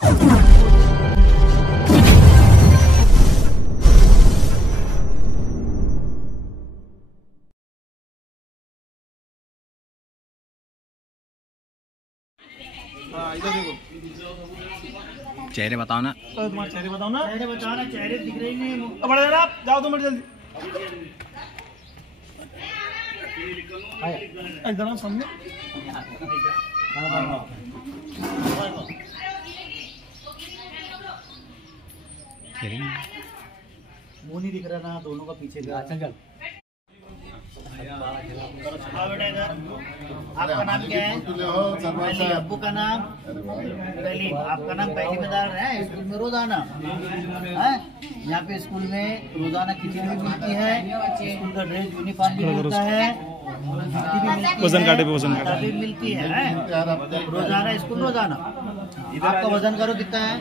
इधर देखो, चेहरे बताओ ना। तुम्हारे चेहरे बताओ ना। चेहरे बताओ ना, चेहरे दिख रहे नहीं। बड़ा जरा आप जाओ, 2 मिनट जल्दी। इधर आओ सामने। मुंह नहीं दिख रहा ना दोनों का पीछे का। चल चल बेटा इधर। आपका नाम क्या है? अब्बू का नाम दलीप। आपका नाम पहली में डाल रहा है स्कूल में रोजाना है। यहाँ पे स्कूल में रोजाना खिचड़ी भी मिलती है, स्कूल का ड्रेस यूनिफॉर्म भी मिलता है, वजन काटे पे वजन काटे भी मिलती है रोजाना स्कूल रोजाना। आपका वजन करो कितना है?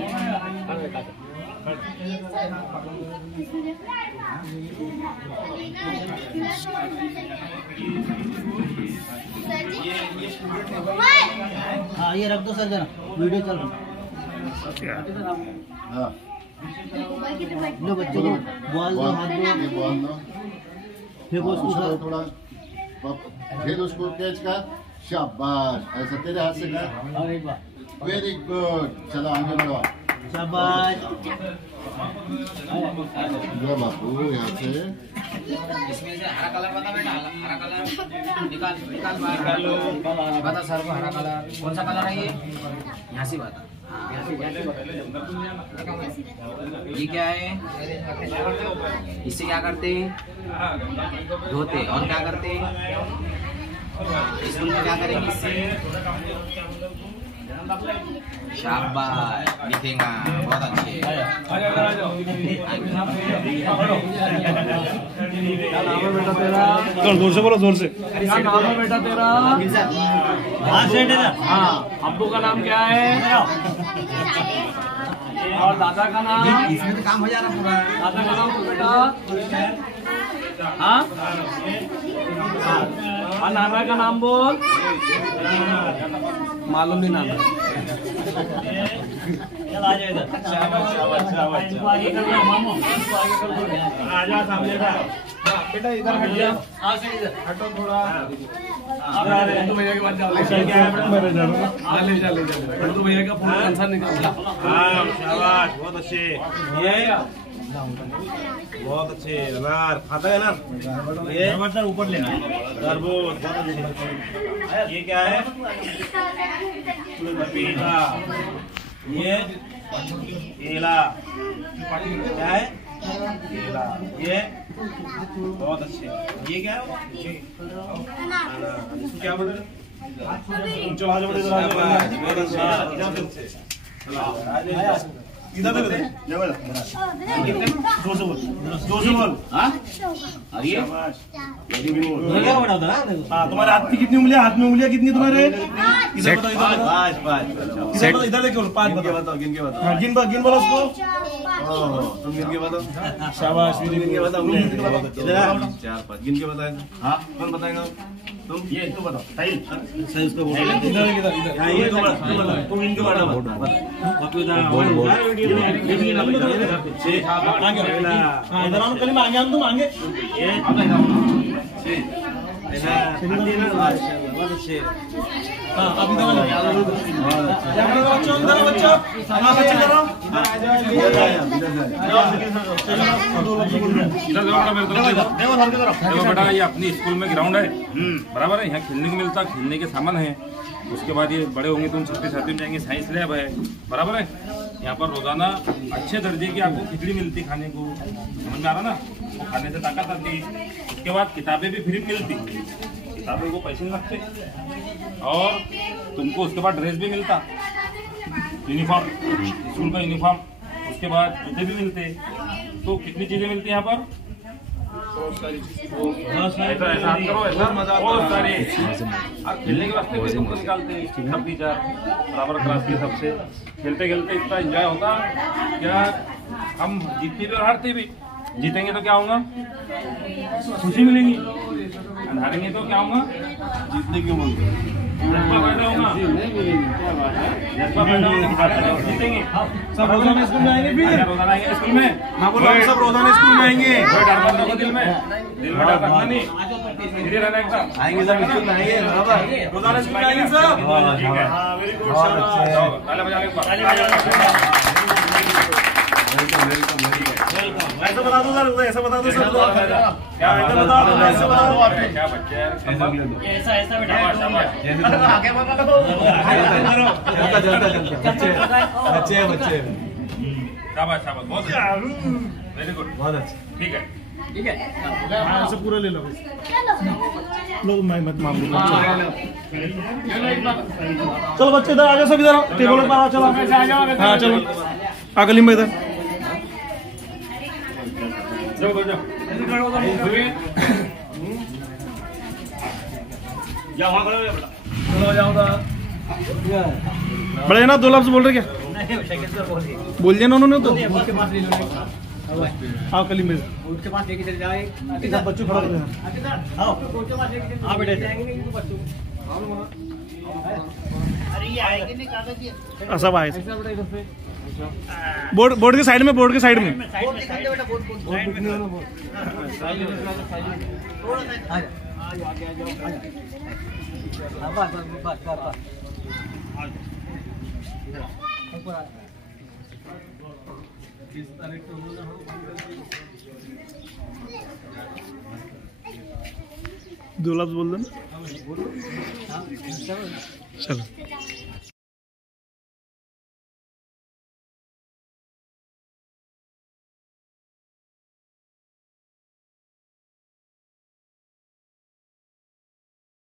हाँ ये रख दो सर जरा, वीडियो चल रहा। लो बच्चों को बॉल दो, हाथ दो, फिर उसको थोड़ा फिर उसको कैच कर। शाबाश, ऐसा तेरे हाथ से कर। Very good. चलो आगे बढ़ो। शाबाश। बापू यहाँ से इसमें से हरा कलर बता बेटा, हरा कलर निकाल बता सर को। हरा कलर कौन सा कलर है ये? यहाँ से बता। ये क्या है? इससे क्या करते? धोते। और क्या करते? स्कूल में क्या करेंगे इससे? शाबाश, लिखेगा। बहुत अच्छे। जोर से बोलो, जोर से। क्या नाम है बेटा तेरा? हाँ, अब्बू का नाम क्या है? और दादा का नाम? इसमें तो काम हो जा रहा पूरा। दादा का नाम बेटा? हाँ, और नाना का नाम बोल। मालूम नहीं नाना। चल आ जाओ इधर। इनको आगे कर लो मामू, इनको आगे कर दो। आ जाओ सामने बेटा इधर हट जा। इधर हटो थोड़ा। बंधु भैया के पास जाओ। ले जा। बंधु भैया का पूरा कंसर्न निकाल। शाबाश, बहुत अच्छे। ये बहुत अच्छे। अनार खाता है ना? ये सर ऊपर लेना। तरबूज, बहुत अच्छे। ये क्या है? पपीता। ये केला। क्या है? केला। ये बहुत अच्छे। ये क्या है? इसको क्या बोलते हैं? जो आज बड़े इधर देखो, कितने? 200 बोल, 200 बोल। हाँ ये तुम्हारे हाथ की कितनी उंगलियां? हाथ में उंगलियां कितनी तुम्हारे? इधर बताओ, इधर देखो। 5 बताओ, गिन के बताओ। गिन बोलो उसको। तुम गिन के बताओ। शाबाश, गिन के बताओ। इधर 4 5 गिन के बताए। हाँ, कौन बताएगा? तुम। ये तो बताओ। सही उसको बोलो। इधर ये तो बता, तुम गिन के बताओ। इधर आओ, कल आगे तुम आगे। बहुत अच्छे। हाँ, अभी इधर बच्चों। देखो बेटा, ये अपनी स्कूल में ग्राउंड है, बराबर है। यहाँ खेलने को मिलता, खेलने के सामान है। उसके बाद ये बड़े होंगे तुम 6वीं 7वीं में जाएंगे, साइंस लैब है, बराबर है। यहाँ पर रोजाना अच्छे दर्जे की आपको खिचड़ी मिलती खाने को, समझ में आ रहा ना? वो खाने से ताकत आती। उसके बाद किताबें भी फ्री मिलती, किताबों को पैसे नहीं लगते। और तुमको उसके बाद ड्रेस भी मिलता, यूनिफॉर्म, स्कूल का यूनिफॉर्म। उसके बाद जूते भी मिलते। तो कितनी चीजें मिलती हैं यहाँ पर? ऐसा करो, ऐसा बहुत सारे। और खेलने के वास्ते भी तुमको निकालते हैं सब टीचर, बराबर क्लास के सबसे। खेलते खेलते इतना एंजॉय होता क्या, हम जीतते भी और हारते भी। जीतेंगे तो क्या होगा? खुशी मिलेगी। हारेंगे तो क्या होगा? जीतने क्यों बोलते? सब रोजाना स्कूल में आएंगे फिर रोजाना आएंगे स्कूल में। मैं बोला सब रोजाना स्कूल में आएंगे। कोई डर बंद होगा दिल में डर रखना नहीं। धीरे रहना एकदम। आएंगे सब स्कूल में आएंगे बराबर रोजाना स्कूल में आएंगे सब। ठीक है वेरी गुड शाबाश। ताली बजा के ऐसा बता दो सर ऐसा बता दो सर क्या ऐसा बता दो ऐसा बता दो क्या बच्चे हैं ऐसा ऐसा बेटा आगे बढ़ो जल्दा बच्चे बच्चे शाबाश शाबाश बहुत अच्छा वेरी गुड बहुत अच्छा ठीक है ठीक है हाँ ऐसे पूरा ले लो लो मैं मत मांगू चलो बच्चे इधर आ जाओ सब इधर टेबल पर आओ चलो हाँ चलो अगली में इधर जाओ जाओ बड़े ना दो लफ्ज बोल रहे क्या बोल दिया ना उन्होंने तो आओ कली में उसके पास लेके चले जाए सब बच्चों खड़ा कर देना हाँ बेटे अरे ये आएगी नहीं कागज ये सब आए बोर्ड के साइड में बोर्ड दिखा दे बेटा बोर्ड थोड़ा सा दो लफ्ज बोल देना चलो